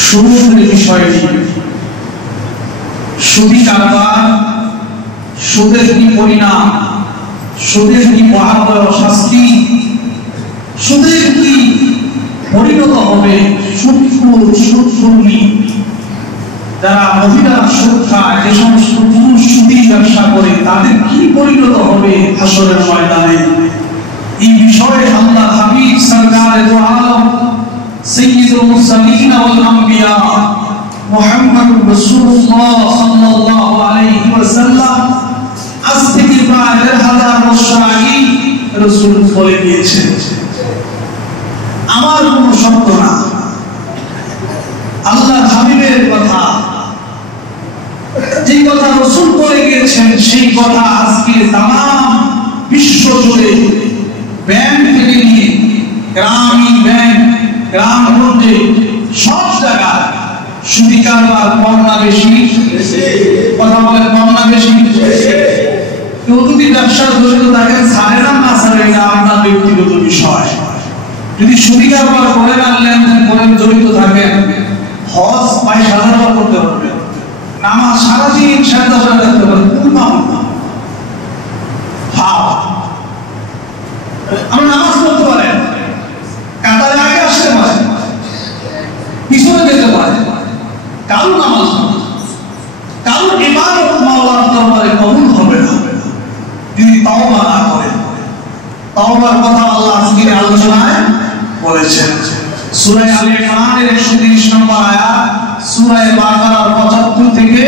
সুদের বিষয়টি, সুদী কারবার, সুদের কি পরিণাম, সুদের কি ভয়াবহ শাস্তি, সুদের কি পরিণত হবে, সুদখোর যারা মহিলা সুদ খায়, যে সমস্ত পুরুষ সুদী ব্যবসা করে, তাদের কি পরিণত হবে হাসরের ময়দানে। এই বিষয়ে আল্লাহ হাবিব সরকারে দো আলম সাইয়্যিদুল মুরসালিন ওয়াল আম্বিয়া মুহাম্মদুর রাসূলুল্লাহ সাল্লাল্লাহু আলাইহি ওয়াসাল্লাম আজ থেকে প্রায় ১,৫০০ বছর আগে রাসূল বলে গিয়েছেন, আমার কোনো শব্দ না, আল্লাহ হাবিবের কথা, যে কথা রাসূল বলে গিয়েছেন সেই কথা আজকে তামাম বিশ্ব জুড়ে ব্যাংক থেকে নিয়ে গ্রামীণ ব্যাংক, গ্রামগঞ্জে সব জায়গায় সুদী কারবার কম না বেশি? কথা বলেন, কম না বেশি? কেউ যদি ব্যবসা জড়িত থাকেন, ছাড়ে না না ছাড়ে, এটা আপনার ব্যক্তিগত বিষয়। যদি সুদী কারবার করেন আর লেনদেন করেন, জড়িত থাকেন, হজ ২২,০০০ বার করতে পারবেন, নামাজ সারাদিন ১০,০০০ করতে পারবেন, কোন মামলা? হ্যাঁ, আমরা নামাজ পড়তে পারেন, কাতারে আগে আসতে পারেন, পিছনে যেতে পারেন, কারো নামাজ কারো ইবাদত মাওলার দরবারে কবুল হবে না যদি তাওবা না করেন। তাওবার কথা আল্লাহ আজকের আলোচনায় বলেছেন। সূরা আলে ইমরানের ১৩০ নম্বর আয়াত, সূরা বাকারার ৭৫ থেকে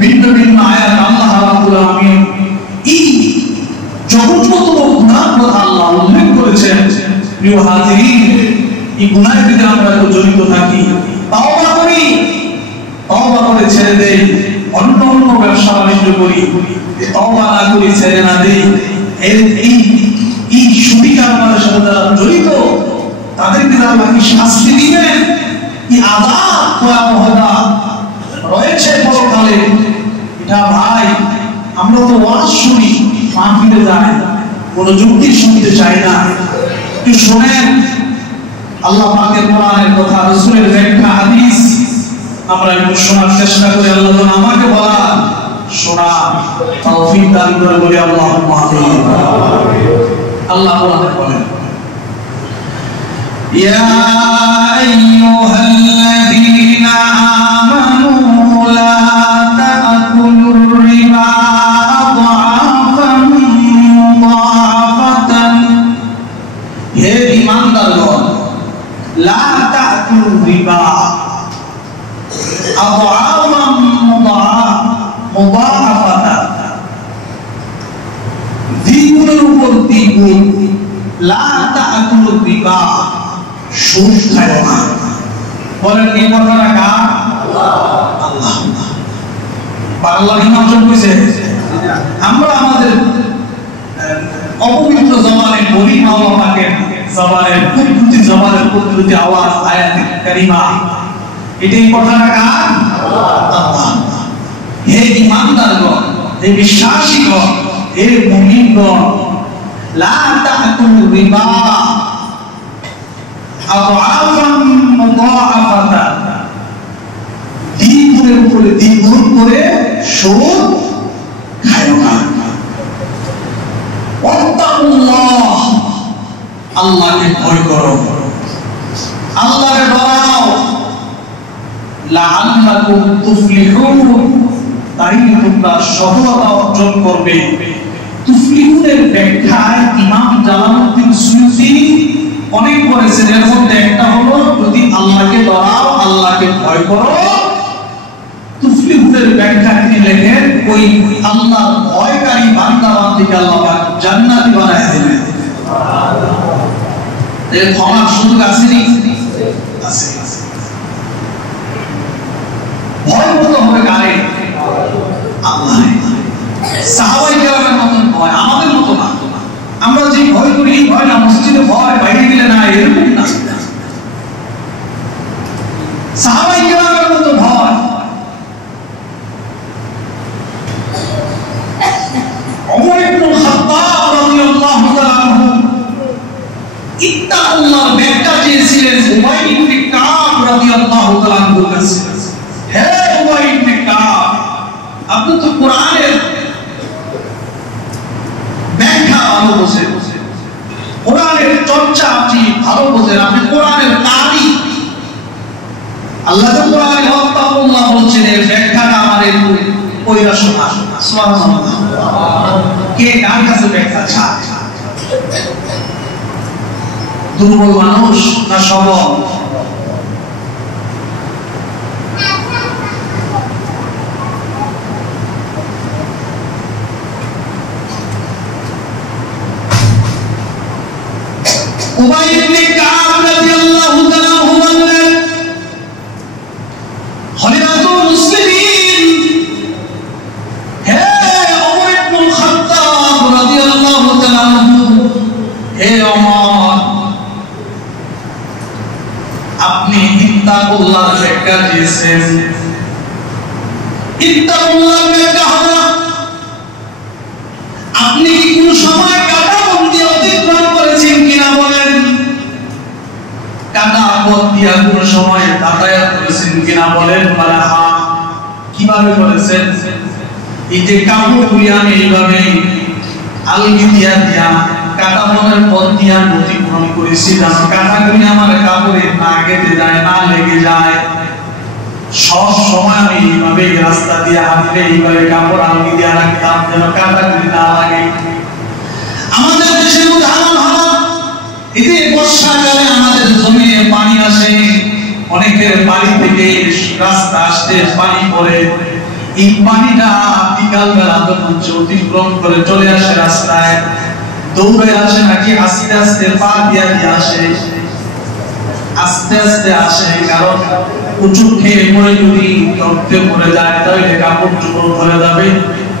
ভিন্ন ভিন্ন আয়াত আল্লাহ রাব্বুল আলামিন এই জঘন্যতম গুনাহ কথা আল্লাহ উল্লেখ করেছেন। প্রিয় হাজিরিন, এই গুনাহের ভিতরে আমরা তো জড়িত থাকি, তাওবা করি, তাওবা করে ছেড়ে দেই, অন্য অন্য ব্যবসা বাণিজ্য করি, তাওবা না করি, ছেড়ে না দেই, এই সুদী কারবারের সাথে যারা জড়িত তাদেরকে আল্লাহ কি শাস্তি দিবেন, কি আযাব ভয়াবহতা রয়েছে পরকালে। এটা ভাই, আমরা তো ওয়াজ শুনি, মাহফিলে যাই, কোন যুক্তি শুনতে চাই না, একটু শোনেন আল্লাহ পাকের কোরআনের কথা, রাসূলের ব্যাখ্যা, হাদিস আমরা একটু শোনার চেষ্টা করি। আল্লাহ যেন আমাকে বলা শোনা তৌফিক দান করে, বলি আল্লাহুম্মা আমিন। আল্লাহ কোরআনে বলেন, ইয়া আইয়ুহাল্লাযীনা আমানু লা তা'কুলুর রিবা আযআফান মুদাআফাতান। হে ঈমানদারগণ, লা তা'কুলুর রিবা আযআফান মুদাআফাতান, দ্বিগুণের উপর দ্বিগুণ। লা তা'কুলুর রিবা, সুদ খায় না। বলেন এই কথাটা কার? আল্লাহ। আল্লাহ হিমাচল কইছে, আমরা আমাদের অপবিত্র জবানে বলি, আল্লাহ পাকের জবানের কুদরতি, জবানের কুদরতি আওয়াজ, আয়াতে কারিমা, এই কথাটা কার? আল্লাহ। হে ঈমানদারগণ, হে বিশ্বাসীগণ, হে মুমিনগণ, লা তা'কুলুর রিবা আযআফান মুদাআফাতান, দ্বিগুণের উপরে দ্বিগুণ করে সুদ খায়ো না। ওয়াত্তাকুল্লাহ, আল্লাহকে ভয় করো, আল্লাহকে ডরাও, লাআল্লাকুম তুফলিহুন, তাই তোমরা সফলতা অর্জন করবে। তুফলিহুনের ব্যাখ্যায় ইমাম জালালউদ্দিন সুয়ুতী অনেক বলেছেন, এর মধ্যে একটা হলো যদি আল্লাহকে ডরাও, আল্লাহকে ভয় করো। তুফলিহুনের ব্যাখ্যা তিনি লেখেন, ওই আল্লাহর ভয়কারী বান্দা বান্দীকে আল্লাহ পাক জান্নাতি বানায় দেবেন। সুবহানাল্লাহ। এর ক্ষমার সুযোগ আছে নি? আছে। ভয় করতে হবে কারে? আল্লাহ। সাহাবায়ে কেরামের মতন ভয়, আমাদের মতো না। আমরা যে ভয় করি, ভয় না মসজিদে ভয়, বাইরে গেলে না, এরকম না। সাহাবায়ে কেরামের মতো ভয়। ওমর ইবনে খাত্তাব রাদিয়াল্লাহু তাআলা আনহু ইত্তাকুল্লাহ ব্যাখ্যা চেয়েছিলেন উমাইর ইবনে কাব রাদিয়াল্লাহু তাআলা আনহু বলতেছে, হে উবাই ইবনে কাব, আপনি তো কোরআনের ব্যাখ্যা ভালো বোঝেন, কোরআনের চর্চা আপনি ভালো বোঝেন, আপনি কোরআনের কারি। আল্লাহ তো কোরআনে ওয়াক্তাকুল্লাহ বলছেন, এর ব্যাখ্যাটা আমার একটু কইরা শোনা। সুবহানাল্লাহ। কে কার কাছে ব্যাখ্যা চায়? দুর্বল মানুষ না সবল? উবাই ইবনে কাব রাদিয়াল্লাহু তাআলা বলেন, খলিফাতুল মুসলিমিন, হে ওমর ইবনে খাত্তাব রাদিয়াল্লাহু তাআলা, হে ওমর, আপনি ইত্তাকুল্লাহ ব্যাখ্যা দিয়েছেন। ইত্তাকুল্লাহ ব্যাখ্যা হলো, আপনি কি কোন সময় কাঁটাবন্দি অতিক্রম করেছেন কিনা বলেন? কাঁটা পথ দিয়া কোন সময় যাতায়াত করেছেন কিনা বলেন? বলে হ্যাঁ। কিভাবে করেছেন? এই যে কাপড়গুলি আমি এইভাবে আলগি দিয়া দিয়া কাঁটা বনের পথ দিয়া অতিক্রম করেছি, যেন কাঁটাগুলি আমার কাপড়ে না কেটে যায়, না লেগে যায়। সব সময় আমি এইভাবে রাস্তা দিয়ে হাঁটলে এইভাবে কাপড় আলগি দিয়া রাখতাম, যেন কাঁটাগুলি না লাগে। আমাদের দেশের উদাহরণ হলো, এই যে বর্ষাকালে আমাদের জমিতে পানি আসে, অনেকের বাড়ি থেকে রাস্তা আসতে পানি পড়ে, এই পানিটা বিকাল বেলা যখন অতিক্রম করে চলে আসে রাস্তায়, দৌড়ে আসে নাকি আস্তে আস্তে পা দিয়া দিয়ে আসে? আস্তে আস্তে আসে, কারণ উঁচু খেয়ে পড়ে যদি রক্তে পড়ে যায় তাহলে কাপড় চোপড় ধরে যাবে,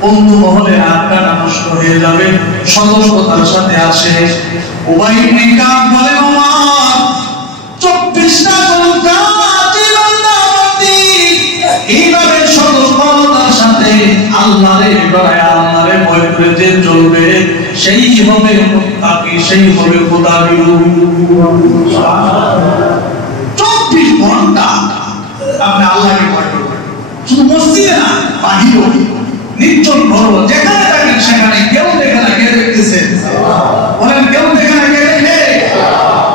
বন্ধু মহলে আটকাটা নষ্ট হয়ে যাবে, সতর্কতার সাথে আসে। উবাই ইবনে কাব বলে, ওমর 24টা ঘন্টা জীবনদাতি এইভাবে সতর্কতার সাথে আল্লাহরে ডরায়, আল্লাহরে ভয় করে যে চলবে, সেই হবে মুত্তাকি, সেই হবে খোদাবিদ। 24 ঘন্টা আপনি আল্লাহকে ভয় করবেন, শুধু মসজিদে না, বাহিরেও নির্জন ঘর, যেখানে থাকেন সেখানে কেউ দেখে না, কে দেখতেছে? বলেন, কেউ দেখে না, কে দেখে?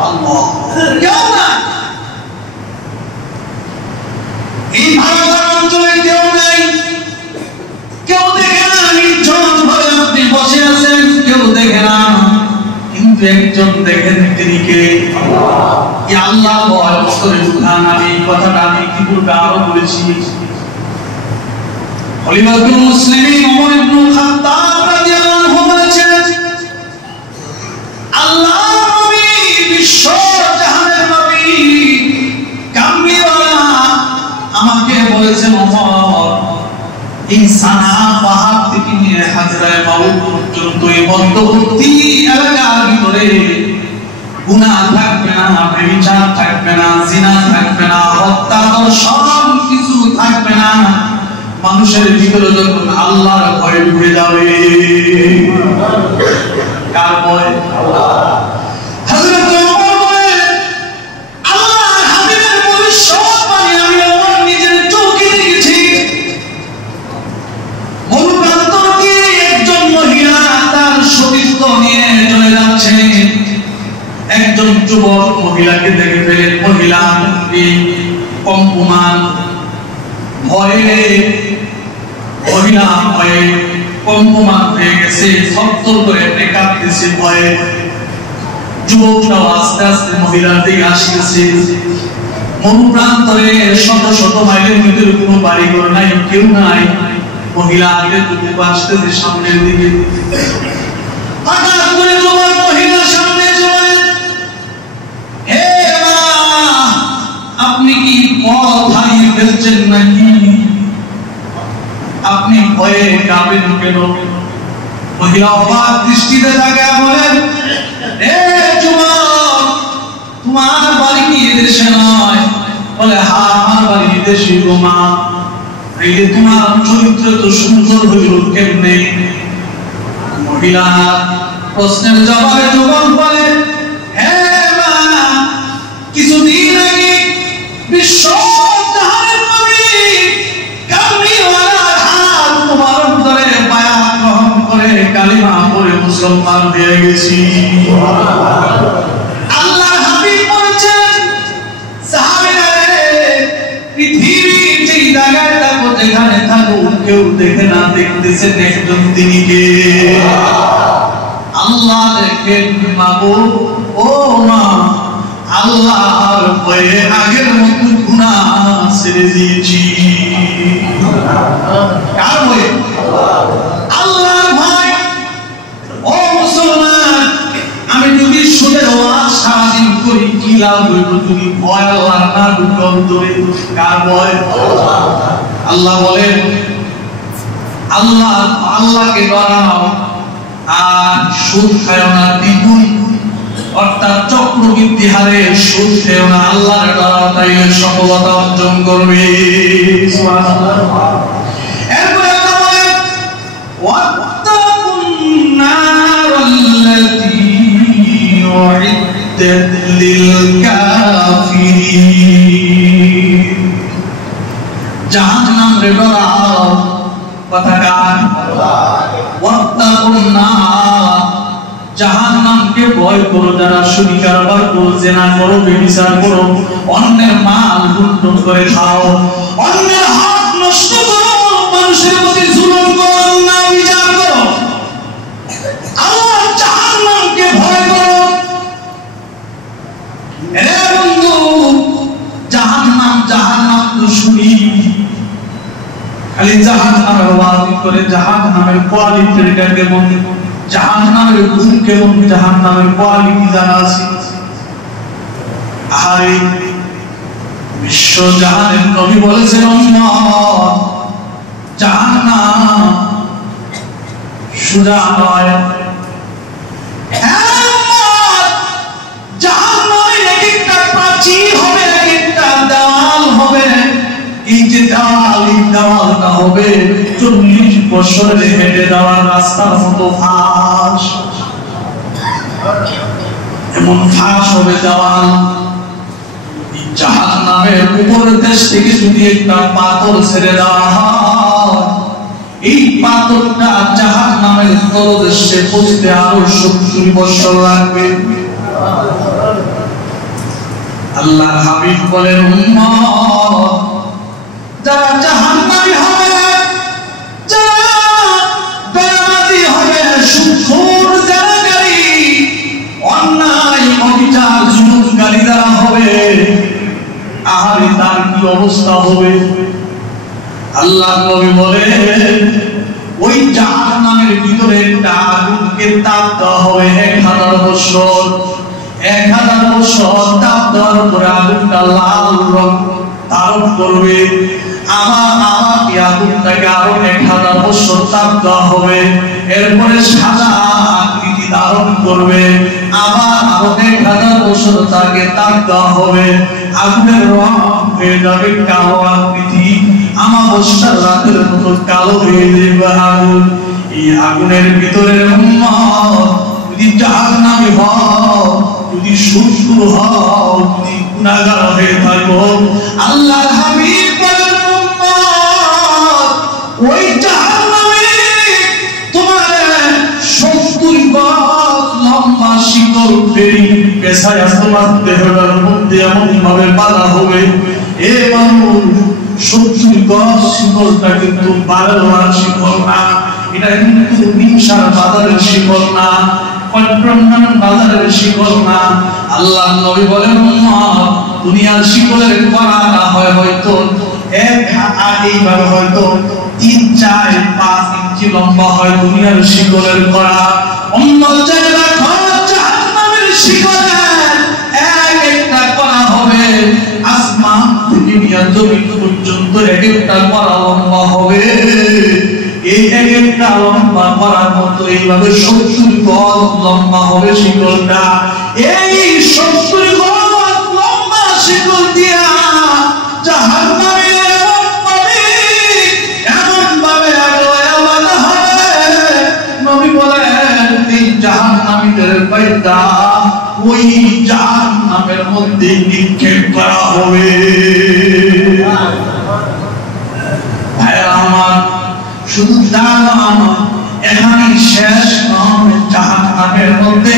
আল্লাহ। কেউ না। এই ভারতের অঞ্চলে কেউ নাই, কেউ দেখে না, নির্জন ঘরে আপনি বসে আছেন, কেউ দেখে না, কিন্তু একজন দেখেন, তিনি কে? আল্লাহ। ভয় করে উঠান। আমি এই কথাটা আমি ইতিপূর্বে আরো বলেছি। খলিফাতুল মুসলিমিন ওমর ইবনে খাত্তাব রাদিয়াল্লাহু আনহু বলেছেন, আল্লাহ নবী, বিশ্ব জাহানের নবী, কামলিওয়ালা আমাকে বলেছেন, ওমর, এই সানা পাহাড় থেকে নিয়ে হাজরায়ে মাউত পর্যন্ত এই মধ্যবর্তী এলাকার ভিতরে গুনাহ থাকবে না, ব্যভিচার থাকবে না, জিনা থাকবে না, হত্যা সব কিছু থাকবে না। মানুষের ভিতরে যখন আল্লাহর ভয় ঢুকে যাবে, কার ভয়? হযরত ওমর বলেন, আল্লাহর হাবিবের ভবিষ্যৎবাণী আমি ওমর নিজের চোখে দেখেছি। মরুপ্রান্তর দিয়ে একজন মহিলা তার সতীত্ব নিয়ে চলে যাচ্ছে। একজন যুবক মহিলাকে দেখে ফেলেন, মহিলা কম্পমান, ভয়ে মহিলা ভয়ে কম্পমান হয়ে গেছে, থরথর করে কাঁপতেছে ভয়ে। যুবকটাও আস্তে আস্তে মহিলার দিকে আসতেছে। মরুপ্রান্তরে শত শত মাইলের ভিতরে কোনো বাড়িঘর নাই, কেউ নাই। মহিলা আগে যুবক আসতেছে সামনের দিকে। হঠাৎ করে যুবক মহিলা সামনে চলে, হে মা, আপনি কি পথ হারিয়ে ফেলছেন নাকি? আপনি ভয়ে কাঁপেন কেন? মহিলা অবাক দৃষ্টিতে তাকায় বলেন, হে যুবক, তোমার বাড়ি কি এদেশে নয়? বলে, হ্যাঁ, আমার বাড়ি এদেশে গো মা। এই যে তোমার চরিত্র তো সুন্দর হইল কেমনে? মহিলা প্রশ্নের জবাবে যুবক বলে, হ্যাঁ মা, কিছুদিন আগে বিশ্ব জাহানের মুসলমান হয়ে গেছি। আল্লাহর হাবিব বলেছেন, সাহাবীরা পৃথিবীর যে জায়গায় থাকো, যেখানে থাকো, কেউ দেখে না দেখতেছেন একজন তিনি কে? আল্লাহ দেখেন। মাগো ও মা, আল্লাহর ভয়ে আগের মতো গুনাহ ছেড়ে দিয়েছি। কার ভয়ে? আল্লাহর ভয়। ও মুসলমান, আমি যদি সুদের ওয়াজ সারাদিন করি কি লাভ হইব যদি ভয় আল্লাহর না ঢুকে অন্তরে? কার ভয়? আল্লাহ বলেন, আল্লাহকে ডরাও আর সুদ খাও না দ্বিগুণ, অর্থাৎ চক্রবৃদ্ধি হারে সুদ খেও না, আল্লাহর ডরাও, তাইলে সফলতা অর্জন করবে। সুবহানাল্লাহ। এরপরে আল্লাহ বলেন, ওয়াত্তাকুন নারাল্লাতী উইদ্দাত লিল কাফিরিন। জাহান্নাম রে ডরাও, কথা কার? ওয়াত্তাকুন নার, জাহান্নামকে ভয় করো যারা চুরি কারবার করো, জেনা করো, ব্যভিচার করো, অন্যের মাল লুণ্ঠন করে খাও, অন্যের হক নষ্ট করো, মানুষের প্রতি জুলুম করো, অন্যায় বিচার করো, আল্লাহ জাহান্নামকে ভয় করো। এ বন্ধু, জাহান্নাম তো শুনি খালি জাহান্নামের ওয়াজ করে, জাহান্নামের কোয়ালিটিটা কেমন, জাহান্নামের গুণ কেমন, জাহান্নামের কোয়ালিটি জানা আছে? আরে বিশ্ব জাহানের নবী বলেছেন, উম্মত, জাহান্নাম সোজা নয়। জাহান্নামের এক একটা প্রাচীর হবে, এক একটা দেওয়াল হবে। এই যে দেওয়ালটা হবে 40 বছরের হেঁটে যাওয়ার রাস্তার মতো ফাঁস, এমন ফাঁস হবে দেওয়াল। জাহান্নামের উপরের দেশ থেকে যদি একটা পাথর ছেড়ে দেওয়া হয়, এই পাথরটা জাহান্নামের তলদেশে পৌঁছতে আরো 70 বছর লাগবে। আল্লাহ হাবিব বলেন, উম্মত, যারা জাহান্নামী হবে, যারা বেনামাজি হবে, সুদখোর জানাকারী, অন্যায় অবিচার জুলুমকারী যারা হবে, আহারে তার কি অবস্থা হবে? আল্লাহ নবী বলেন, ওই জাহান্নামের ভিতরে একটা আগুনকে তাপ দেওয়া হবে 1000 বছর। 1000 বছর তাপ দেওয়ার পরে আগুনটা লাল রং ধারণ করবে। আবার এই আগুনটাকে আরো 1000 বছর তাপ দেওয়া হবে, এরপরে সাদা আকৃতি ধারণ করবে। আবার আরো 1000 বছর তাকে তাপ দেওয়া হবে, আগুনের রং হয়ে যাবে কালো আকৃতি, আমাবস্যার রাতের মতো কালো হয়ে যাবে আগুন। এই আগুনের ভিতরে উম্মত, যদি জাহান্নামী হও, যদি সুদখোর হও, যদি গুনাহগার হয়ে থাকো, আল্লাহর হাবিব বলেন, উম্মত, ওই জাহান্নামে তোমার 70 গজ লম্বা শিকল ফেরি পেছায় তোমার দেহটার মধ্যে এমন ভাবে বাঁধা হবে, এ মানুষ 70 গজ শিকলটা কিন্তু 12 শিকল না, এটা কিন্তু নিমসার বাজারের শিকল না, কন্ট্রোলমেন্ট বাজারের শিকল না। আল্লাহ নবী বলেন, উম্মত, দুনিয়ার শিকলের কড়াটা হয় হয়তো এইভাবে হয়তো 3, 4, 5 ইঞ্চি লম্বা হয় দুনিয়ার শিকলের কড়া। উম্মত জেনে রাখো, জাহান্নামের শিকলের এক একটা কড়া হবে আসমান থেকে নিয়ে জমিন পর্যন্ত এক একটা কড়া লম্বা হবে। এই এক একটা লম্বা করার মতো এইভাবে 70 গজ লম্বা হবে শিকলটা। এই 70 গজ লম্বা শিকল দিয়া জাহান্নামে এমন ভাবে আগুন হবে, নবী বলেন, এই জাহান্নামীদের বাইদা ওই জাহান্নামের মধ্যে নিক্ষেপ করা হবে। ভাইরা আমার, শুধু তা নয়, এখানে শেষ জাহান্নামের মধ্যে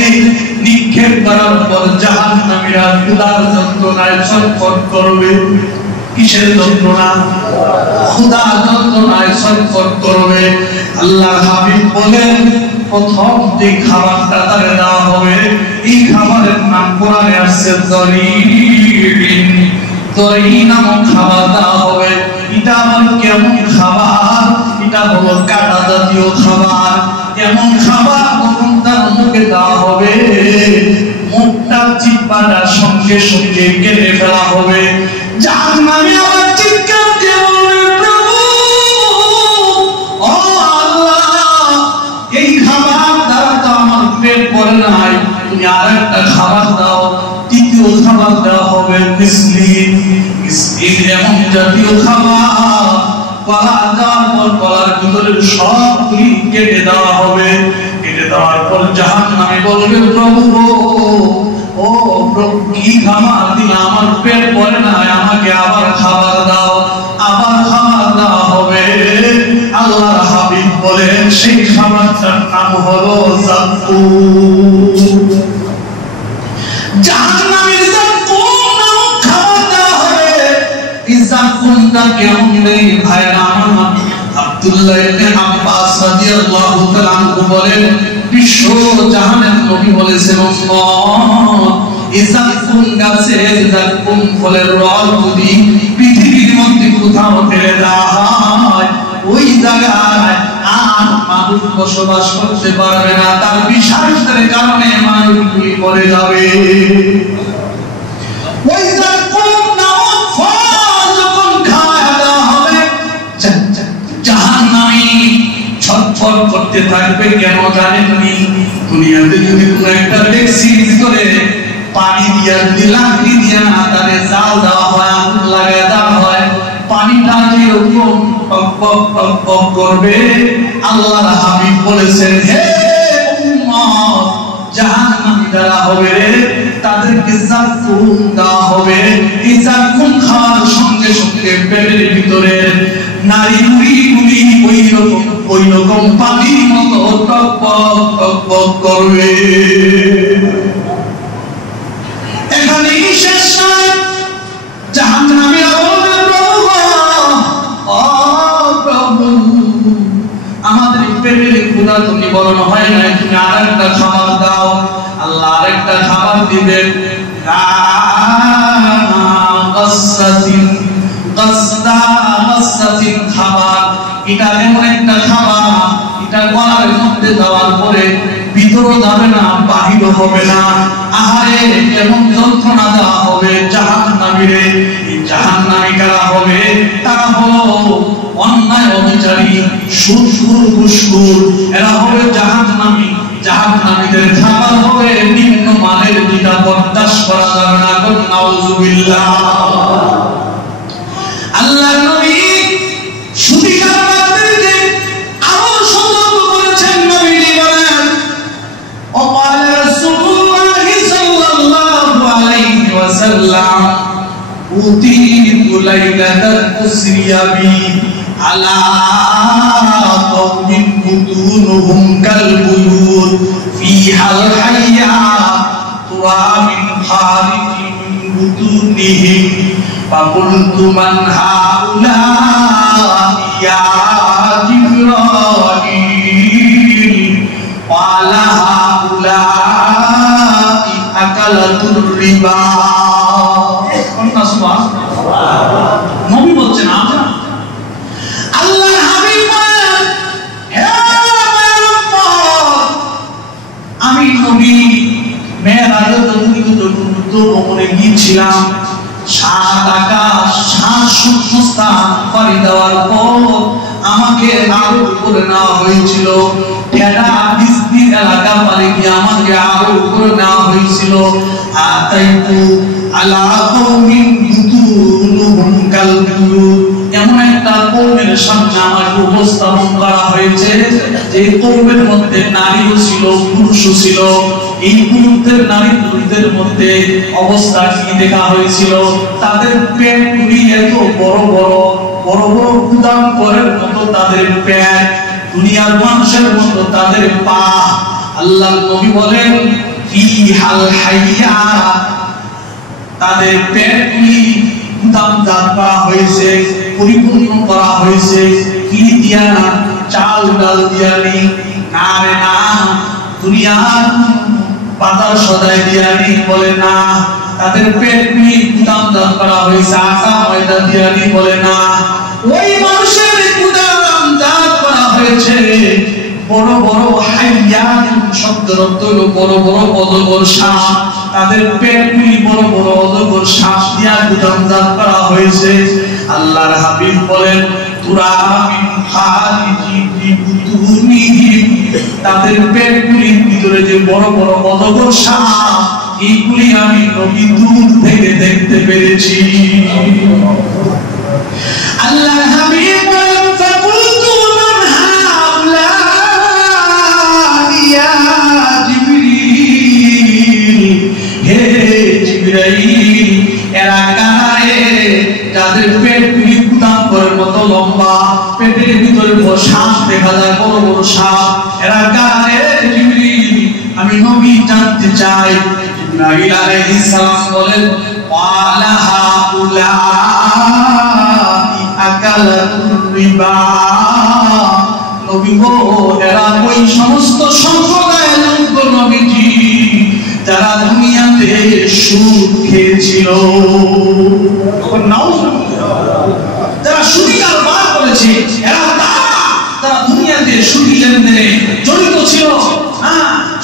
নিক্ষেপ করার পর জাহান্নামীরা ক্ষুধার যন্ত্রণায় ছটফট করবে। কিসের যন্ত্রণা? ক্ষুধার যন্ত্রণায় ছটফট করবে। আল্লাহর হাবিব বলেন, প্রথম যে খাবারটা তাদের দেওয়া হবে, এই খাবারের নাম কোরআনে আসছে দরিন। দরিন নামক খাবার দেওয়া হবে। এটা আবার কেমন খাবার? এটা হলো কাঁটা জাতীয় খাবার। এমন খাবার যখন তার মুখে দেওয়া হবে, মুখটা জিহ্বাটা সঙ্গে সঙ্গে কেটে ফেলা হবে। জাহান্নামী আবার চিৎকার দিয়ে বলবে, প্রভু ও আল্লাহ, এই খাবার দ্বারা তো আমার পেট ভরে নাই, তুমি আরেকটা খাবার দাও। তৃতীয় খাবার দেওয়া হবে মিসলিন। মিসলিন এমন জাতীয় খাবার, কলা দেওয়ার পর কলার ভিতরে সবগুলি কেটে দেওয়া হবে। কেটে দেওয়ার পর জাহান্নামী বলবে, প্রভু ও প্রভু, কি খাবার দিলে আমার পেট ভরে নাই, আমাকে আবার খাবার দাও। আবার খাবার দেওয়া হবে। আল্লাহর হাবিব বলেন, সেই খাবারটার নাম হলো যাকুম। জাহান্নামীর যাকুম নামক খাবার দেওয়া হবে। এই যাকুমটা কেমন নেই ভাইরা আমার? আব্দুল্লাহ ইবনে আব্বাস রাদিয়াল্লাহু তাআলা আনহু বলেন, বিশ্ব জাহানের নবী বলেছেন, এই যাকুম গাছের যাকুম ফলের রস যদি পৃথিবীর মধ্যে কোথাও ফেলে দেওয়া হয়, ওই জায়গায় আর মানুষ বসবাস করতে পারবে না। তার বিষাক্তের কারণে মানুষগুলি মরে যাবে। ওই যাকুম নামক ফল যখন খাওয়া দেওয়া হবে, জাহান্নামী ছটফট করতে থাকবে। কেন জানেননি? দুনিয়াতে যদি কোনো একটা ট্যাক্সির ভিতরে পানি দিয়া যদি লাকড়ি দিয়া তাদের জাল দেওয়া হয়, আগুন লাগায় দেওয়া হয়, পানিটা যেরকম টক টক টক টক করবে, আল্লাহর হাবিব বলেছেন, হে উম্মত, জাহান্নামী যারা হবে তাদেরকে যাকুম দেওয়া হবে। এই যাকুম খাওয়ার সঙ্গে সঙ্গে পেটের ভিতরে নারী মুড়িগুলি ওই রকম পানির মতো টক টক টক টক করবে। এখানেই শেষ নয়। জাহান্নামীরা বলবে, প্রভু আমাদের পেটের ক্ষুধা তো নিবারণ হয় নাই, তুমি আরেকটা খাবার দাও। আল্লাহ আরেকটা খাবার দিবেন। খাবার, এটা এমন একটা খাবার, এটা গলার মধ্যে দেওয়ার পরে ভিতরও যাবে না, বাহিরও হবে না। আহারে কেমন যন্ত্রণা দেওয়া হবে জাহান্নামীরে। এই জাহান্নামী কারা হবে? তারা হলো অন্যায় অবিচারী, সুদখোর, ঘুষখোর। এরা হবে জাহান্নামী। জাহান্নামীদের খাবার হবে নিম্ন মানের, যেটা বরদাস্ত করা যাবে না। নাউযুবিল্লাহ। আল্লাহর নবী সুবিধাবাদীদেরকে আরো সতর্ক করেছেন। নবীজি বলেন, وقال رسول الله صلى الله عليه وسلم أوتيت ليلة أسري بي على قوم بطونهم كالبيوت فيها الحياة ترى من خارج بطونهم فقلت من هؤلاء يا جبرائيل قال هؤلاء أكلة الربا। নবী বলছেন, আল্লাহর হাবিব বলেন, হে আমার উম্মত, আমি নবী মেরাজে ভ্রমণে গিয়েছিলাম। 7 আকাশ 7 শূন্যস্থান পাড়ি দেওয়ার পর আমাকে আরো উপরে নেওয়া হয়েছিল। ঠেলা বিস্তীর এলাকা পাড়ি দিয়ে আমাকে আরো উপরে নেওয়া হয়েছিল। আতাইতু আলা কওমিন বুতুনুহুম কালবুয়ুত। এমন একটা কওমের সামনে আমাকে উপস্থাপন করা হয়েছে, যে কওমের মধ্যে নারীও ছিল, পুরুষও ছিল। এই পুরুষদের নারী পুরুষদের মধ্যে অবস্থা কি দেখা হয়েছিল? তাদের পেটগুলি এত বড় বড় বড় বড় গুদাম ঘরের মতো তাদের পেট। দুনিয়ার মানুষের মতো তাদের পা। আল্লাহ নবী বলেন ফিহাল হাইয়া, তাদের পেটগুলি গুদামজাত করা হয়েছে, পরিপূর্ণ করা হয়েছে। কি দিয়া? চাল ডাল দিয়া নেই, না রে না। দুনিয়ার বাজার সদাই দিয়া নেই, বলে না। তাদের পেটগুলি গুদামজাত করা হয়েছে আটা ময়দা দিয়া নেই, বলে না। ওই মানুষের গুদামজাত করা হয়েছে বড় বড় হাইয়া, শব্দের অর্থ হলো বড় বড় অজগর সাপ। তাদের পেটগুলি বড় বড় অজগর সাপ দিয়া গুদামজাত করা হয়েছে। আল্লাহর হাবিব বলেন তাদের পেটগুলির ভিতরে যে বড় বড় অজগর সাপ, এইগুলি আমি নবী দূর থেকে দেখতে পেরেছি। আল্লাহর হাবিব বলেন ফাকুলতু মান হাউলা ইয়া জিবরিল, হে জিবরাইল, এরা কারে? যাদের পেটগুলি গুদাম করে মতো লম্বা, পেটের ভিতরে শ্বাস দেখা যায় বড় বড় শ্বাস, এরা কারে জিবরিল? আমি নবী জানতে চাই। জিবরাইল আলাইহিস সালাম বলেন ওয়ালা হাউলা আকালাতুর রিবা, নবী গো এরা ওই সমস্ত সম্প্রদায়ের লোক নবীজি যারা দুনিয়াতে সুদ খেয়েছিল, যারা সুদি কারবার করেছে, এরা তারা দুনিয়াতে সুদি লেনদেনে জড়িত ছিল।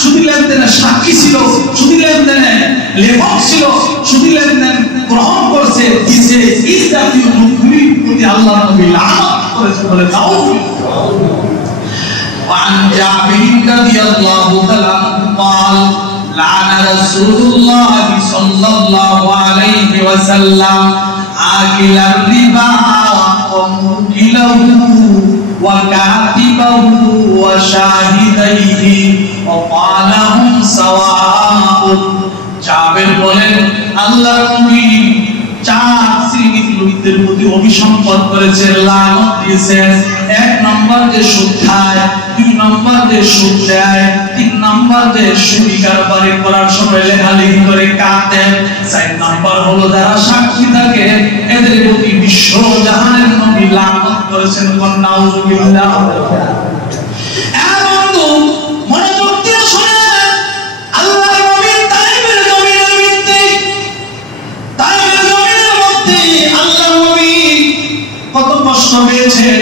সুদি লেনদেনে সাক্ষী ছিল, সুদি লেনদেনে লেখক ছিল, সুদি লেনদেন গ্রহণ করছে, দিছে। এই জাতীয় লোকগুলির প্রতি আল্লাহ নবী লানত করেছে বলে নাউযুবিল্লাহ। وعن جابر رضي الله تعالى عنه قال لعن رسول الله صلى الله عليه وسلم آكل الربا وموكله وكاتبه وشاهديه وقال هم سواء। জাবের বলেন আল্লাহর নবী চার শ্রেণীর লোকদের প্রতি অভিসম্পাদ করেছেন, লানত দিয়েছেন। এক নম্বর যে সুদ খায়, দুই নম্বর যে সুদ দেয়, তিন নম্বর যে সুদি কারবারি করার সময় লেখালেখি করে কাটে, চার নম্বর হলো যারা সাক্ষী থাকে, এদের প্রতি বিশ্ব জাহানের নবী লানত করেছেন। নাউযুবিল্লাহ। এমন তো মনোযোগ দিয়ে শুনেন, আল্লাহর নবী তাইফের জমিনের মধ্যে, তাইফের জমিনের মধ্যে আল্লাহর নবী কত কষ্ট পেয়েছেন।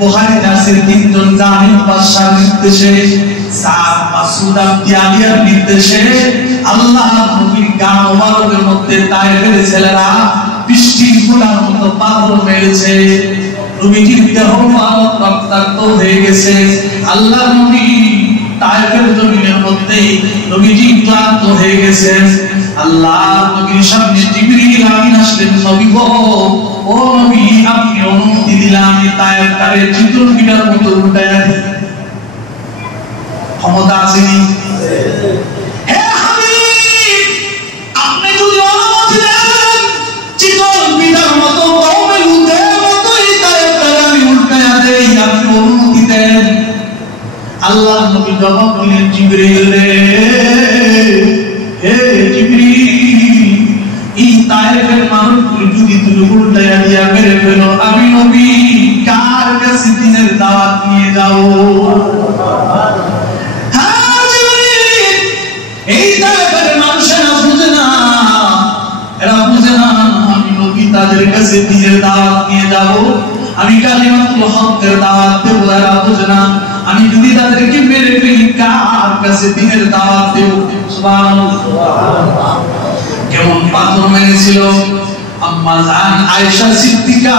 বুখারী নাসির তিনজন জাহিদ বাদশার নির্দেশে, সাদ মাসউদ আবদিয়ালিয়ার নির্দেশে আল্লাহ নবীর গান মোবারকের মধ্যে তাইফের ছেলেরা বৃষ্টির ফোঁটার মতো পাথর মেরেছে। নবীজির দেহ মুবারক রক্তাক্ত হয়ে গেছে। আল্লাহ নবী তাইফের জমিনের মধ্যে নবীজি ক্লান্ত হয়ে গেছেন। আল্লাহ নবীর সামনে জিবরিল আমিন আসলেন, নবী গো, ও নবী, আপনি অনুমতি দিলে আমি তায়েফ তারে চিতল পিটার মতো উল্টায়া দিই। ক্ষমতা আসেনি? হে হাবিব, আপনি যদি অনুমতি দেন, চিতল পিটার মতো কওমে লুতের মতোই তায়েফ তারে আমি উল্টায়া দেই, আপনি অনুমতি দেন। আল্লাহ নবী জবাব দিলেন, জিবরিল রে, হে জিবরিল, এই তায়েফের মানুষগুলো যদি তুমি উল্টায়া দিয়া মেরে ফেলো, আমি নবী কার কাছে দিনের দাওয়াত নিয়ে যাও? হ্যাঁ জিবরিল, এই তায়েফের মানুষেরা বুঝে না, এরা বুঝে না আমি নবী তাদের কাছে দিনের দাওয়াত নিয়ে যাব, আমি কালিমাতুল হকের দাওয়াত দেব, এরা বুঝে না আমি যদি তাদেরকে মেরে ফেলি কার কাছে দিনের দাওয়াত দেব? সুবহানাল্লাহ। কেমন পাথর মেরেছিল আম্মা জান আয়েশা সিদ্দিকা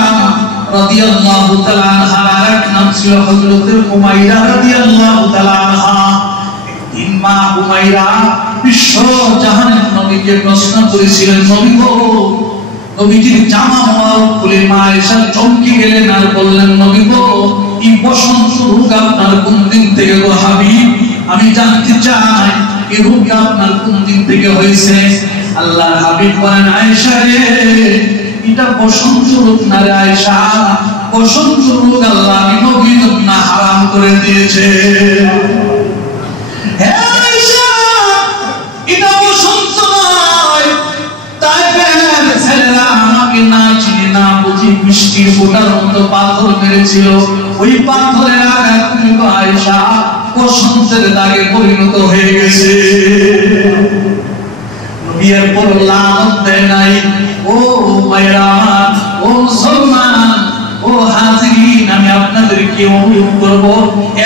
রাদিয়াল্লাহু তাআলা আনহা, এক নাম ছিল হযরত উমাইরা রাদিয়াল্লাহু তাআলা আনহা। একদিন মা উমাইরা বিশ্ব জাহানের নবীকে প্রশ্ন করেছিলেন, নবী গো, নবীজির জামা মোবারক খুলে মা আয়েশা চমকে গেলেন আর বললেন, নবী গো, এই বসন্ত রোগ আপনার কোন দিন থেকে গো হাবিব? আমি জানতে চাই এই রোগ আপনার কোন দিন থেকে হয়েছে? আল্লাহর হাবিব বলেন, আয়েশা রে, এটা বসন্ত রোগ না রে আয়েশা, বসন্ত রোগ আল্লাহ নবী জন্য হারাম করে দিয়েছে। হে আয়েশা, এটা বসন্ত নয়। তাইফের ছেলেরা আমাকে না চিনে না বুঝি বৃষ্টির ফোঁটার মতো পাথর মেরেছিল, ওই পাথরের আঘাত কিন্তু আয়েশা বসন্তের দাগে পরিণত হয়ে গেছে। নবীর পর লানত দেয় নাই। ও ভাইরা, ও মুসলমান, ও হাজিরিন, আমি আপনাদেরকে অনুরোধ করব,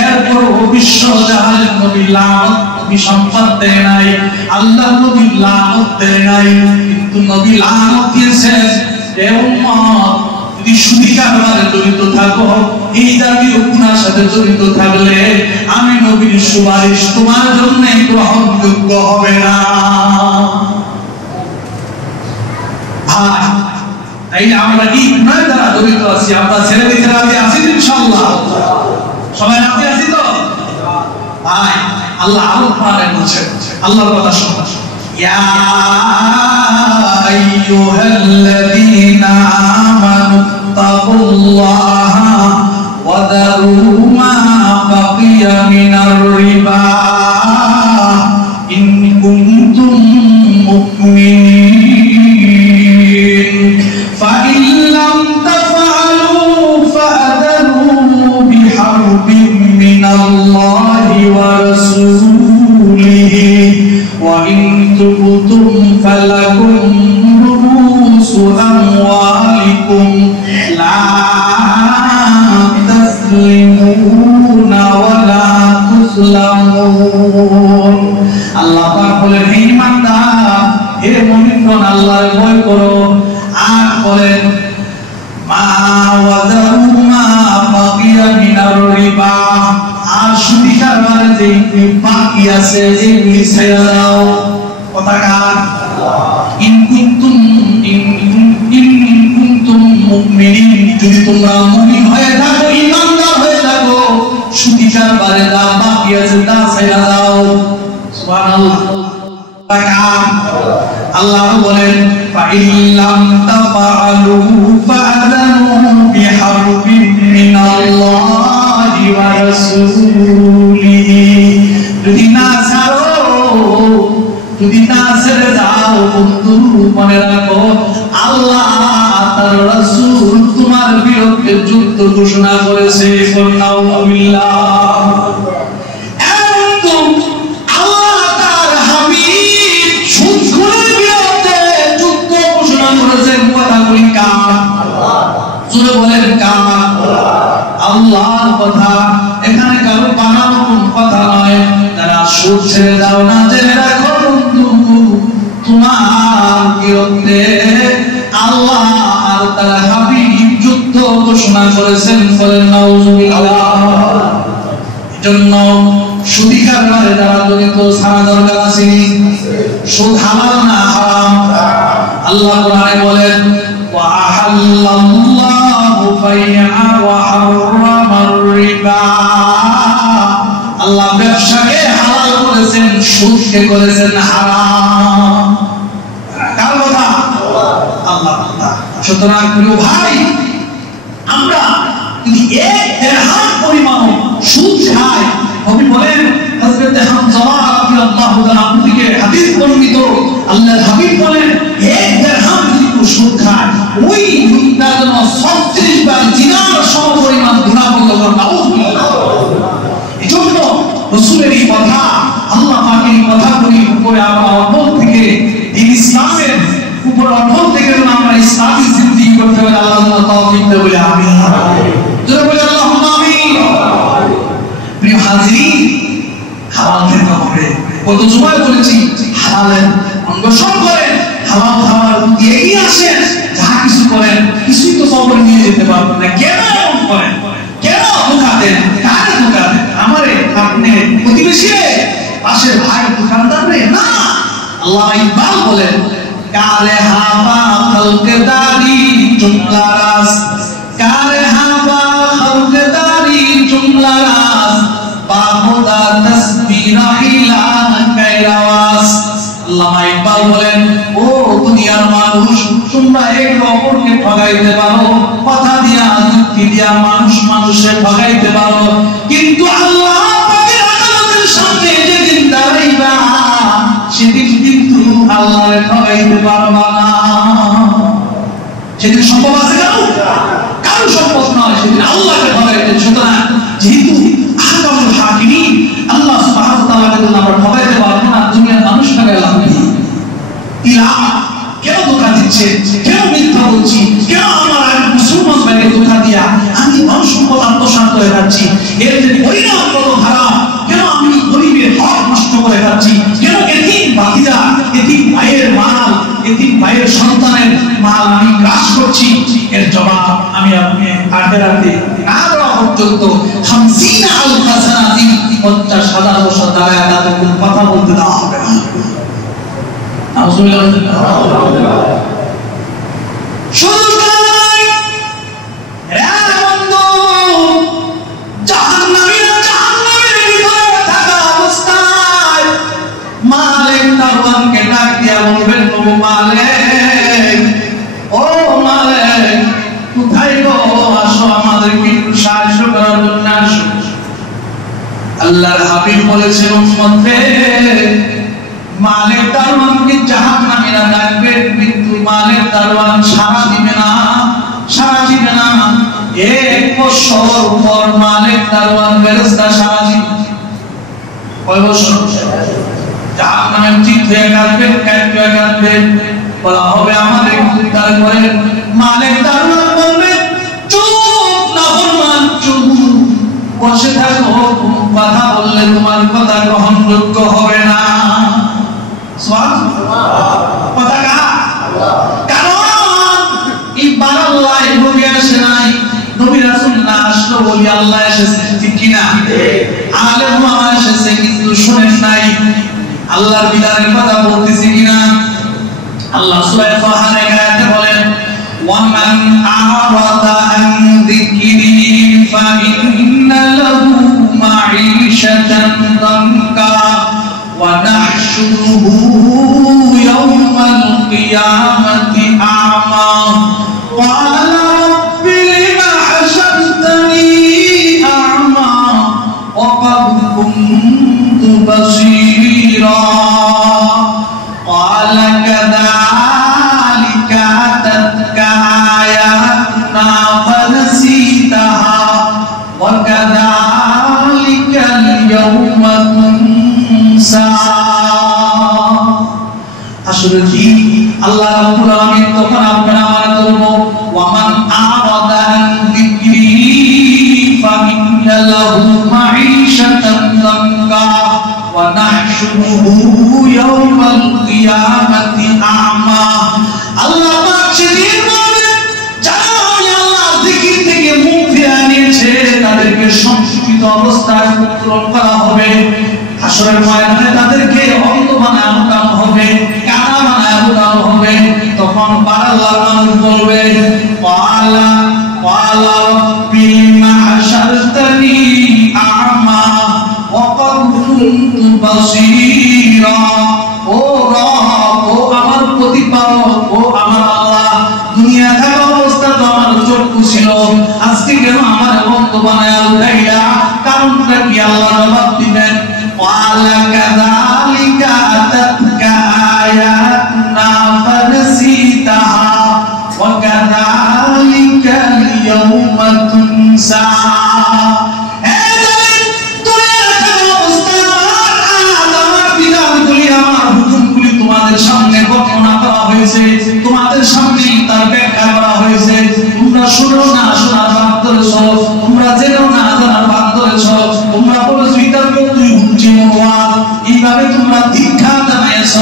এরপর বিশ্ব জাহানের নবী লানত নবী সম্পদ দেয় নাই, আল্লাহ নবী লানত দেয় নাই, কিন্তু নবী লানত দিয়েছেন এ উম্মত যদি সুদী কারবারে জড়িত থাকো, এই জাতীয় গুনার সাথে জড়িত থাকলে আমি নবীর সুপারিশ তোমার জন্য গ্রহণযোগ্য হবে না। তাই আমরা কি গুনার দ্বারা জড়িত আছি? আমরা ছেড়ে দিতে রাজি আছি ইনশাআল্লাহ? সবাই রাজি আছি তো? ভাই আল্লাহ আরো কোরআনে বলছেন, আল্লাহর কথা শোনো, ইয়া আইয়ুহাল্লাযীনা আমানু তাকুল্লাহা ওয়া দারু মা বাকিয়া মিনার রিবা ইন কুনতুম মুমিনিন ফাইন লাম তাফআলু ফাআযানু বিহারবিন মিনাল্লাহি ওয়া রাসূলিহি ওয়া ইন তুবতুম ফালাকুম রুউসু আমওয়ালিকুম লা তাসলিমুনা ওয়া লা তুসলামুন। আল্লাহ পাক বলেন, হে ঈমানদার, হে মুমিনগণ, আল্লাহর ভয় করো। আর বলেন, মা ওয়াদারু মা বাকিয়া মিনার রিবা, আর সুদী কারবারে যে বাকি আছে এগুলি ছেড়ে দাও। কথা কার? ইন কুনতুম মুমিনিন, যদি তোমরা মুমিন হয়ে থাকো, ঈমানদার হয়ে থাকো, সুদী কারবারে যা বাকি আছে তা ছেড়ে দাও। সুবহানাল্লাহ। আল্লাহ বলেন, ফাইন লাম তাফআলু ফাআযানু বিহারবিন মিনাল্লাহি ওয়া রাসূলিহি, যদি না ছাড়ো, যদি না ছেড়ে দাও, বন্ধু মনে রাখো আল্লাহ তার রাসূল তোমার বিরুদ্ধে যুদ্ধ ঘোষণা করেছে। নাউযুবিল্লাহ। আল্লাহর কথা, এখানে কারো বানানো কোন কথা নয়। যারা সুদ ছেড়ে দাও না, জেনে রাখো বন্ধু তোমার বিরুদ্ধে আল্লাহ আর তার হাবিব যুদ্ধ ঘোষণা করেছেন। বলেন নাউযুবিল্লাহ। এজন্য সুদী কারবারে যারা জড়িত ছাড়া দরকার আছে। সুদ হালাল না হারাম? আল্লাহ কোরআনে বলেন, ওয়া আহাল্লাল্লাহু বাইআ ওয়া হারামার রিবা, আল্লাহ ব্যবসাকে হালাল করেছেন, সুদকে করেছেন হারাম। কার কথা? আল্লাহ কথা। সুতরাং প্রিয় ভাই, আমরা যদি এক দিরহাম পরিমাণ সুদ খাই, নবী বলেন, হযরত হামজা রাদিয়াল্লাহু তাআলা থেকে হাদিস বর্ণিত, আল্লাহর হাবিব বলেন, এক দিরহাম যদি সুদ খায়, ওই লোকটা যেন 36 বার জিনার সমপরিমাণ গুনাহ করতে পারে। নাউযুবিল্লাহ। এজন্য রাসূলের এই কথা, আল্লাহ পাকের এই কথাগুলি উপরে আমরা অটল থেকে এই ইসলামের উপর অটল থেকে যেন আমরা ইসলামী জিন্দেগি করতে পারি, আল্লাহ তাআলা তৌফিক দেন বলে আমিন। জোরে বলে আল্লাহুম্মা আমিন। প্রিয় হাজিরিন, হালাল খেতে হবে। কত সময় বলেছি, হালালের অন্বেষণ করেন, হালাল খাবার দিয়ে এগিয়ে আসেন। যা কিছু করেন, কিছুই তো কবরে নিয়ে যেতে পারবেন না। কেন এমন করেন? কেন ধোঁকা দেন? কারে ধোঁকা দেন? আমারে, আপনি, প্রতিবেশী, পাশের ভাই, দোকানদার রে? না। আল্লাহ ইকবাল বলেন, কারে হাবা খালকেদারি জুমলা রাস, কারে হাবা খালকেদারি জুমলা রাস, বাহুদা তসবিরা ইলা কাইরাওয়াস। আল্লামা ইকবাল বলেন, ও দুনিয়ার মানুষ, তোমরা একে অপরকে ঠগাইতে পারো, কথা দিয়া যুক্তি দিয়া মানুষের ঠগাইতে পারো, কিন্তু আল্লাহ পাকের আদালতের সামনে যেদিন দাঁড়াইবা সেদিন কিন্তু আল্লাহরে ঠগাইতে পারবা না। সেদিন সম্ভব আছে কারো সম্ভব নয়, সেদিন আল্লাহকে ঠগাইতে। সুতরাং যেহেতু আহকামুল হাকিমিন আল্লাহ সুবহানাহু ওয়া তাআলাকে যদি আমরা ঠগাইতে পারবো না, দুনিয়ার মানুষ ঠগাইলাম কি? কেন ধোঁকা দিচ্ছে, কেন মিথ্যা বলছি, কেন আমার আর মুসলমান ভাইকে ধোঁকা দিয়া আমি ধন সম্পদ আত্মসাৎ করে যাচ্ছি, এর যে পরিণাম কত খারাপ, কেন আমি গরিবের হক নষ্ট করে যাচ্ছি, কেন এতিম ভাতিজা, এতিম ভাইয়ের মাল, এতিম ভাইয়ের সন্তানের মাল আমি গ্রাস করছি, এর জবাব আমি আপনি আখেরাতে না দেওয়া পর্যন্ত 50,000 হাসানাতি 50,000 বছর দাঁড়ায় তাদের কোনো কথা বলতে দেওয়া হবে না। আল্লাহর হাবিব বলেছেন, মালের দারওয়ানকে জাহান্নামীরা ডাকবে, কিন্তু মালের দারওয়ান সাড়া দিবে না। এক বছর পর মালের দারওয়ান ফেরেশতা সাড়া দিবে। কয় বছর? জাহান্নামের চিত হয়ে কাঁদবেন, বলা হবে আমাদের উদ্ধার করেন। মালের দারওয়ান বলবে, চুপ নাফরমান, চুপ বসে থাকো, কথা বললে তোমার কথা গ্রহণযোগ্য হবে না। আল্লাহর বিধানের কথা বলতেছি কিনা? আল্লাহ সূরা ফাহারে আয়াতে বলেন, ওয়ামান আরাদা আন যিকরি ফাইন্না লাহু মাঈশাতান দানকা ওয়া নাহশুরুহু ইয়াওমাল কিয়ামাতি আ'মা ক্বালা রাব্বি লিমা হাশারতানি আ'মা ওয়া ক্বাদ কুনতু বাসীরা ক্বালা কাযালিকা আতাতকা আয়াতুনা ফানাসিতাহা ওয়া কাযালিকাল ইয়াওমা তুনসা। আসলে কি আল্লাহ রাব্বুল আলামিন তখন আপনারা আমার করব, ওয়ামান আরাদা আন যিকরি ফাইন্না লাহু মাঈশাতান দানকা ওয়া নাহশুরুহু ইয়াওমাল কিয়ামাতি আ'মা। আল্লাহ পাক সেদিন বলবেন, যারা আল্লাহর জিকির থেকে মুখ ফিরিয়ে নিয়েছে তাদেরকে সংশোধিত অবস্থায় উত্তোলন করা হবে। হাসরের ময়দানে তাদেরকে অন্ধ বানানো হবে, কানা বানানো হবে। তখন আল্লাহর মানুষ বলবে, ক্বালা রাব্বি লিমা হাশারতানি আ'মা ওয়া ক্বাদ কুনতু বাসীরা। ও রব, ও আমার প্রতিপালক, ও আমার আল্লাহ, দুনিয়া থাকা অবস্থা তো আমার চক্ষু ছিল, আজকে কেন আমার অন্ধ বানায়া উঠাইলা? কারণটা কি? আল্লাহ জবাব দিবেন, ক্বালা কাযালিকা আতাতকা আয়াতুনা ফানাসিতাহা ওয়া কাযালিকাল ইয়াওমা তুনসা। সামনে ঘটনা করা হয়েছে, তোমাদের সামনে তার ব্যাখ্যা করা হয়েছে। তোমরা শুনো না, শোনার ভাগ ধরেছ, তোমরা জেনো না, জানার ভাগ ধরেছ, তোমরা বলেছো এটা তুই হুমকি মোয়াজ, এইভাবে তোমরা দীক্ষা জানাইছ।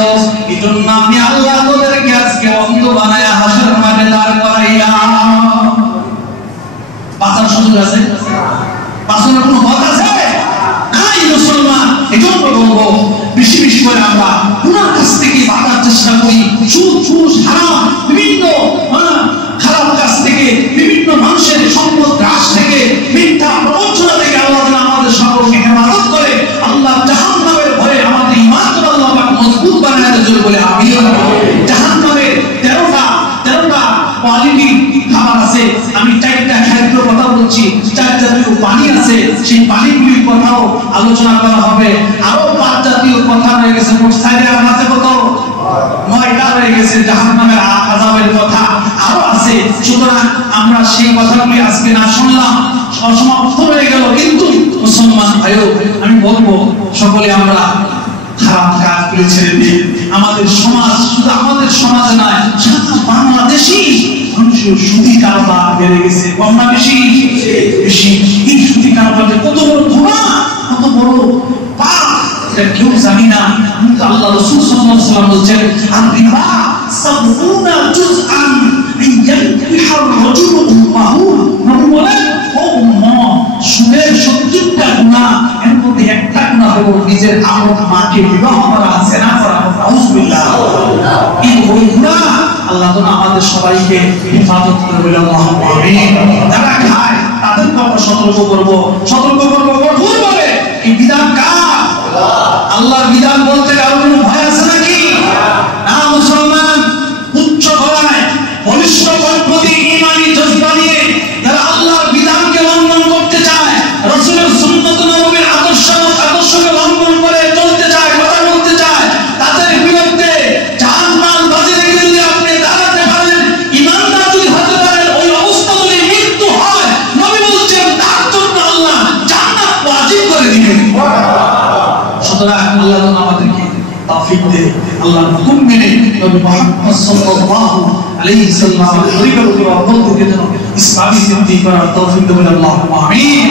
এই জন্য আমি আল্লাহ তোদেরকে আজকে অন্ধ বানায়া হাসরের মাঠে দাঁড় করাইয়া। বাঁচার সুযোগ আছে? বাঁচানোর কোনো পথ আছে? নাই মুসলমান। এই জন্য বলবো, বেশি বেশি করে আমরা গুনার কাছ থেকে বাঁচার চেষ্টা করি। সুদ, ঘুষ, হারাম, বিভিন্ন খারাপ কাজ থেকে, বিভিন্ন মানুষের সম্পদ গ্রাস থেকে, মিথ্যা প্রবঞ্চনা থেকে আল্লাহ আমাদের সকলকে হেফাজত করে। আল্লাহ জাহান্নামের ভয়ে আমাদের ঈমান আল্লাহ পাক মজবুত বানায় দেয়। আমি চারটা খাদ্যের কথা বলছি, চার জাতীয় পানি আছে, সেই পানিগুলির কথাও আলোচনা করা হবে। আরো 5 জাতীয় কথা রয়ে গেছে, মোট 4 আর মাঝে কত 9টা রয়ে গেছে। জাহান্নামের আযাবের কথা আরো আছে। সুতরাং আমরা সেই কথাগুলি আজকে না শুনলাম, অসমাপ্ত হয়ে গেল। কিন্তু মুসলমান ভাইও, আমি বলবো সকলে আমরা খারাপ কাজ করে ছেড়ে দিই। আমাদের সমাজ, শুধু আমাদের সমাজে নয়, সারা বাংলাদেশই মানুষের সুদী কারবার বেড়ে গেছে। কম না বেশি? বেশি। এই সুদী কারবারে কত বড় গুনাহ, কত বড় পাপ, এটা কেউ জানি না। কিন্তু আল্লাহ রাসূল সাল্লাল্লাহু আলাইহি ওয়াসাল্লাম বলেন, আর-রিবা 70 জুজআন ইয়ানকিহু আর-রাজুলু উম্মাহু। নবী বলেন, ও উম্মত, সুদের 70টা গুনাহ, এর মধ্যে একটা গুনাহ হলো নিজের আমত মাকে বিবাহ করা, জিনা করা। আউযুবিল্লাহ। এই ওই গুনাহ আল্লাহ তাআলা আমাদের সবাইকে হেফাজত করে বলেন, আল্লাহুম্মা আমিন। যারা খায় তাদেরকে আমরা সতর্ক করব, কঠোরভাবে। এই বিধান কার? আল্লাহর বিধান বলতে কারো কোনো ভয় আছে নাকি? না, মুসলমান উচ্চ গলায় বলিষ্ঠ কণ্ঠ দিয়ে ঈমানি জজবা নিয়ে যারা আল্লাহর বিধানকে লঙ্ঘন করতে চায়, রাসূলের সুন্নাত নববীর আদর্শকে লঙ্ঘন করে চলতে চায়, কথা বলতে চায়, তাদের বিরুদ্ধে জান মাল বাজি রেখে যদি আপনি দাঁড়াতে পারেন, ঈমানদার যদি হতে পারেন, ওই অবস্থা যদি মৃত্যু হয়, নবী বলছেন তার জন্য আল্লাহ জান্নাত ওয়াজিব করে দিবেন। সুতরাং আল্লাহ আমাদেরকে তৌফিক দেন, আল্লাহর হুকুম মেনে নবী মুহাম্মদ সাল্লাল্লাহু আলাইহি সাল্লামের তরিকার উপর অটল থেকে যেন ইসলামী জিন্দেগি করার তৌফিক দেন। আল্লাহুম্মা আমিন।